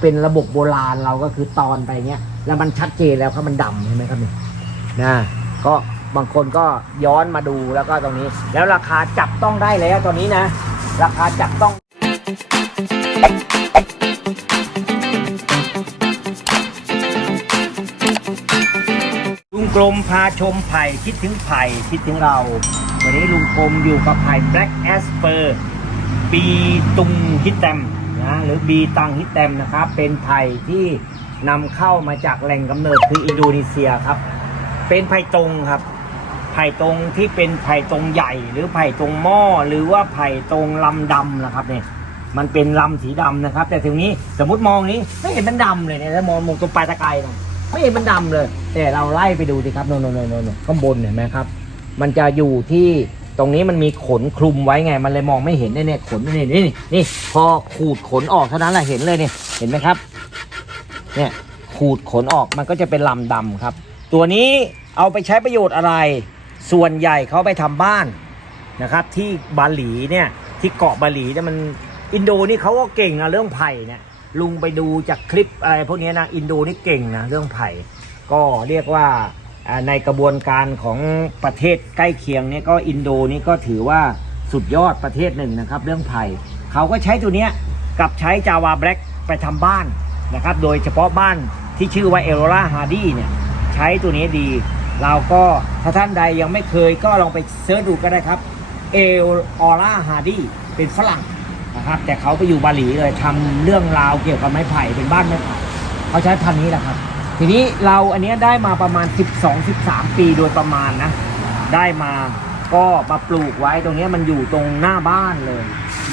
เป็นระบบโบราณเราก็คือตอนไปเนี้ย แล้วมันชัดเจนแล้วครับมันดำใช่ไหมครับนี่นะก็บางคนก็ย้อนมาดูแล้วก็ตรงนี้ แล้วราคาจับต้องได้แล้วตอนนี้นะ ราคาจับต้องลุงกลมพาชมไผ่คิดถึงไผ่คิดถึงเรา วันนี้ลุงกลมอยู่กับไผ่ Black Asper ปีตุงฮิตแตม นะหรือบีตังฮิตแตมนะครับเป็นไผ่ที่นำเข้ามาจากแหล่งกำเนิดคืออินโดนีเซียครับ เป็นไผ่ตรงครับ ไผ่ตรงที่เป็นไผ่ตรงใหญ่ หรือไผ่ตรงหม้อหรือว่าไผ่ตรงลำดำนะครับเนี่ยมันเป็นลำสีดำนะครับ แต่ทีนี้สมมติมองนี้ไม่เห็นมันดำเลยเนี่ยถ้ามองมองตรงปลายตะไคร้นะไม่เห็นมันดำเลย แต่เราไล่ไปดูสิครับโน่นโน่นโน่นโน่นข้างบนเห็นไหมครับ มันจะอยู่ที่ ตรงนี้มันมีขนคลุมไว้ไง มันเลยมองไม่เห็นเนี่ยขนนี่นี่นี่พอขูดขนออกเท่านั้นแหละเห็นเลยเนี่ยเห็นไหมครับ เนี่ยขูดขนออกมันก็จะเป็นลำดำครับ ตัวนี้เอาไปใช้ประโยชน์อะไร ส่วนใหญ่เขาไปทำบ้านนะครับ ที่บาหลีเนี่ยที่เกาะบาหลีเนี่ยมันอินโดนี่เขาก็เก่งนะเรื่องไผ่เนี่ยลุงไปดูจากคลิปอะไรพวกนี้นะอินโดนี่เก่งนะเรื่องไผ่ก็เรียกว่า ในกระบวนการของประเทศใกล้เคียงเนี่ยก็อินโดนี่ก็ถือว่าสุดยอดประเทศหนึ่งนะครับ เรื่องไผ่เขาก็ใช้ตัวเนี้ยกับใช้จาวาแบล็กไปทำบ้านนะครับ โดยเฉพาะบ้านที่ชื่อว่าเอโรราฮาร์ดีเนี่ยใช้ตัวนี้ดี เราก็ถ้าท่านใดยังไม่เคยก็ลองไปเสิร์ชดูก็ได้ครับเอโรราฮาร์ดีเป็นฝรั่งนะครับ แต่เขาไปอยู่บาหลีเลยทำเรื่องราวเกี่ยวกับไม้ไผ่เป็นบ้านไม้ไผ่เขาใช้พันนี้แหละครับ ทีนี้เราอันเนี้ยได้มาประมาณ 12-13 ปีโดยประมาณนะ ได้มาก็มาปลูกไว้ตรงเนี้ยมันอยู่ตรงหน้าบ้านเลย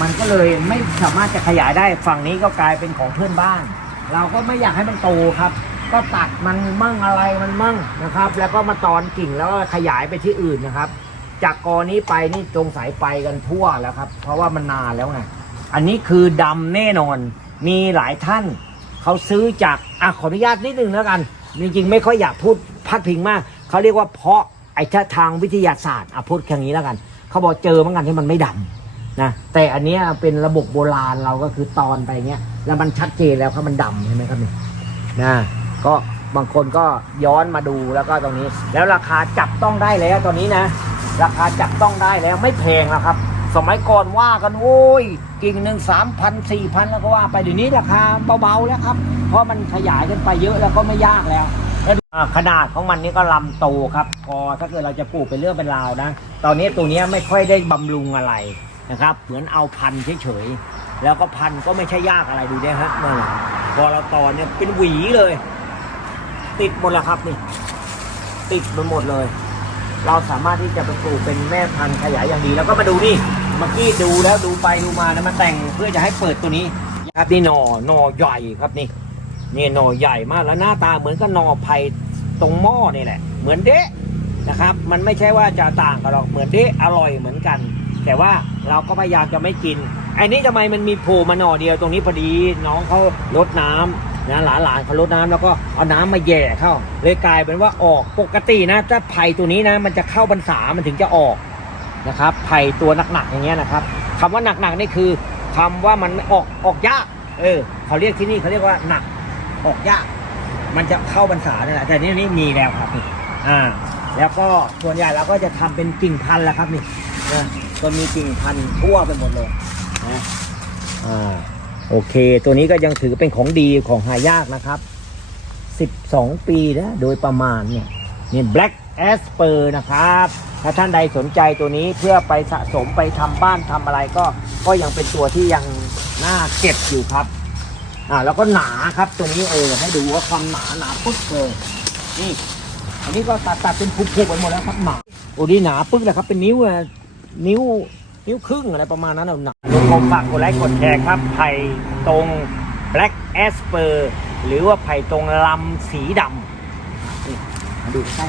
มันก็เลยไม่สามารถจะขยายได้ฝั่งนี้ก็กลายเป็นของเพื่อนบ้าน เราก็ไม่อยากให้มันโตครับ ก็ตัดมันมั่งอะไรมันมั่งนะครับ แล้วก็มาตอนกิ่งแล้วก็ขยายไปที่อื่นนะครับ จากกอนี้ไปนี่ตรงสายไปกันทั่วแล้วครับ เพราะว่ามันนานแล้วไงอันนี้คือดำแน่นอนมีหลายท่าน เขาซื้อจากอะขออนุญาตนิดนึงแล้วกัน จริงๆ ไม่ค่อยอยากพูดพัดพิงมาก เขาเรียกว่าเพาะไอ้ทางวิทยาศาสตร์อะพูดแค่นี้แล้วกัน เขาบอกเจอเหมือนกันที่มันไม่ดำนะแต่อันนี้เป็นระบบโบราณเราก็คือตอนไปเงี้ยแล้วมันชัดเจนแล้วครับมันดำใช่ไหมครับนี่นะก็บางคนก็ย้อนมาดูแล้วก็ตรงนี้ แล้วราคาจับต้องได้แล้วตอนนี้นะ ราคาจับต้องได้แล้วไม่แพงแล้วครับ สมัยก่อนว่ากันโอ้ยกิ่งหนึ่งสามพันสี่พันแล้วก็ว่าไปเดี๋ยวนี้ราคาเบาๆแล้วครับ เพราะมันขยายกันไปเยอะแล้วก็ไม่ยากแล้วขนาดของมันนี่ก็ลำโตครับ พอถ้าเกิดเราจะปลูกเป็นเรื่องเป็นราวนะ ตอนนี้ตัวนี้ไม่ค่อยได้บำรุงอะไรนะครับ เหมือนเอาพันเฉยๆ แล้วก็พันก็ไม่ใช่ยากอะไรดูเนี่ยฮะนี่พอเราตอนเนี่ยเป็นหวีเลย ติดหมดแล้วครับนี่ ติดไปหมดเลย เราสามารถที่จะไปปลูกเป็นแม่พันธุ์ขยายอย่างดี แล้วก็มาดูนี่เมื่อกี้ดูแล้วดูไปดูมานะมาแต่งเพื่อจะให้เปิดตัวนี้ครับนี่หนอหนอใหญ่ครับนี่นี่หนอใหญ่มากแล้วหน้าตาเหมือนกับหนอไผ่ตรงหม้อนี่แหละ เหมือนเดะนะครับ มันไม่ใช่ว่าจะต่างกันหรอกเหมือนเดะอร่อยเหมือนกัน แต่ว่าเราก็พยายามจะไม่กินไอ้นี้ทำไมมันมีโผล่มาหน่อเดียวตรงนี้พอดีน้องเขาลดน้ำ นะหลานหลานๆเขาลดน้ำแล้วก็เอาน้ำมาแย่เข้า เลยกลายเป็นว่าออกปกตินะถ้าไผ่ตัวนี้นะ มันจะเข้าพรรษามันถึงจะออกนะครับไผ่ตัวหนักๆอย่างเงี้ยนะครับคำว่าหนักๆนี่คือคำว่ามันไม่ออกออกยากเออเขาเรียกที่นี่เขาเรียกว่าหนักออกยากมันจะเข้าพรรษาเนี่ยแหละแต่นี่นี่มีแล้วครับนี่อ่าแล้วก็ส่วนใหญ่เราก็จะทำเป็นกิ่งพันธุ์แล้วครับนี่นะก็มีกิ่งพันธุ์ทั่วไปหมดเลยนะอ่า โอเค ตัวนี้ก็ยังถือเป็นของดีของหายากนะครับ 12 ปีนะโดยประมาณเนี่ยนี่ Black Asper นะครับ ถ้าท่านใดสนใจตัวนี้เพื่อไปสะสมไปทำบ้านทำอะไรก็ก็ยังเป็นตัวที่ยังน่าเก็บอยู่ครับ อ่าแล้วก็หนาครับตัวนี้เออให้ดูว่าความหนาหนาปึ๊กเลยนี่อันนี้ก็ตัดตัดเป็นผุๆไปหมดแล้วครับหนาโอ้ดีหนาปึ๊กเลยครับเป็นนิ้วอะนิ้วนิ้วครึ่งอะไรประมาณนั้นเอาหนา ลุงผมฝากกดไลค์กดแชร์ครับไผ่ตรง Black Asper หรือว่าไผ่ตรงลำสีดำมาดูใกล้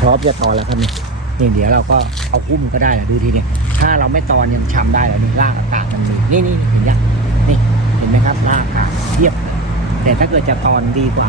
ชอบจะต่อแล้วครับนี่นี่เดี๋ยวเราก็เอาหุ้มก็ได้แหละดูทีเนี่ยถ้าเราไม่ตอนยังช้ำได้แล้วนี่รากอากาศมันมีนี่นี่เห็นยังนี่เห็นไหมครับรากอากาศเทียบ แต่ถ้าเกิดจะตอนดีกว่า